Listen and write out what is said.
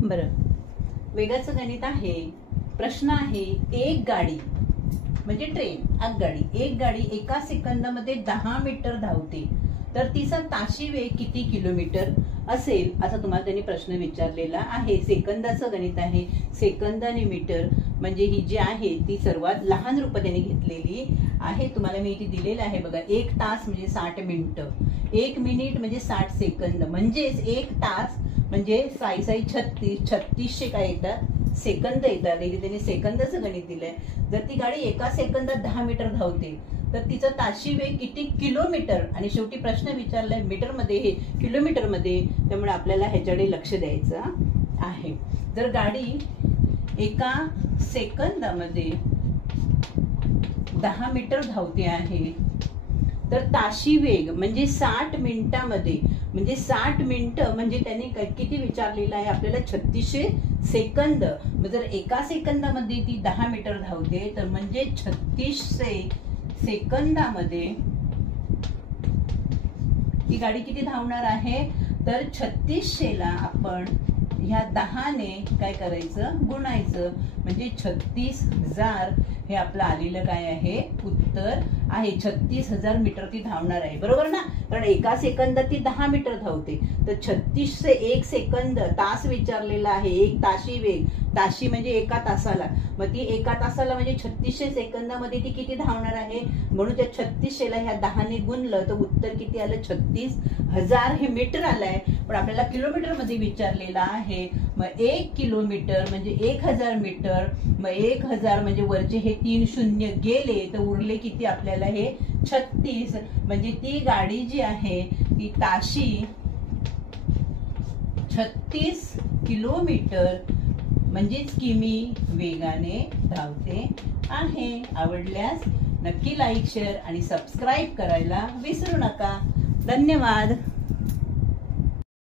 बरं, वेगाचं गणित आहे. प्रश्न आहे, एक गाडी म्हणजे ट्रेन, आगगाडी, एक गाडी एका सेकंदामध्ये 10 मीटर धावते, तर तिचा ताशी वेग किती किलोमीटर असेल असा तुम्हाला त्यांनी प्रश्न विचारलेला आहे. सेकंदाचं गणित आहे. सेकंद आणि मीटर म्हणजे ही जी आहे ती सर्वात लहान रूप त्यांनी घेतलेली आहे. तुम्हाला मी इथे दिलेलं आहे बघा. 1 तास म्हणजे 60 मिनिटं, 1 मिनिट म्हणजे 60 सेकंद, म्हणजेच 1 तास म्हणजे 36 3600 काय येतात सेकंद येतात. इथे त्यांनी सेकंदाचं गणित दिलंय. जर ती गाडी एका सेकंदात 10 मीटर धावते तर तिचा ताशी वेग किती किलोमीटर, आणि शेवटी प्रश्न विचारलाय मीटर मध्ये, हे किलोमीटर मध्ये, त्यामुळे आपल्याला ह्याच्याकडे लक्ष द्यायचं आहे. जर गाडी एका सेकंदामध्ये 10 मीटर धावते आहे तर ताशी वेग म्हणजे 60 मिनिटांमध्ये, म्हणजे 60 मिनिटं म्हणजे त्यांनी किती विचारलेलं आहे आपल्याला 3600 सेकंद. जर एका सेकंदामध्ये ती 10 मीटर धावते तर म्हणजे 3600 सेकंदामध्ये ती गाडी किती धावणार आहे, तर 3600ला आपण ह्या 10ने काय करायचं, गुणायचं, म्हणजे 36,000 हे आपलं आलेलं काय आहे उत्तर आहे. 36,000 मीटर ती धावणार आहे, बरोबर ना. कारण एका सेकंदात ती 10 मीटर धावते, तर 3600 1 सेकंद, तास विचारलेला आहे. 1 ताशी वेग, ताशी म्हणजे एका तासाला, मग ती एका तासाला म्हणजे 3600 सेकंदामध्ये ती किती धावणार आहे, म्हणून त्या 3600ला ह्या 10ने गुणलं तर उत्तर किती आलं, 36,000 हे मीटर आलंय. पण आपल्याला किलोमीटर मध्ये विचारलेला आहे. मग 1 किलोमीटर म्हणजे 1000 मीटर, मग 1000 म्हणजे वरचे हे 3 शून्य गेले तर उरले किती आपल्याला हे 36, म्हणजे ती गाडी जी आहे ती ताशी 36 किलोमीटर म्हणजेच किमी वेगाने धावते आहे. आवडल्यास नक्की लाईक, शेअर आणि सबस्क्राईब करायला विसरू नका. धन्यवाद.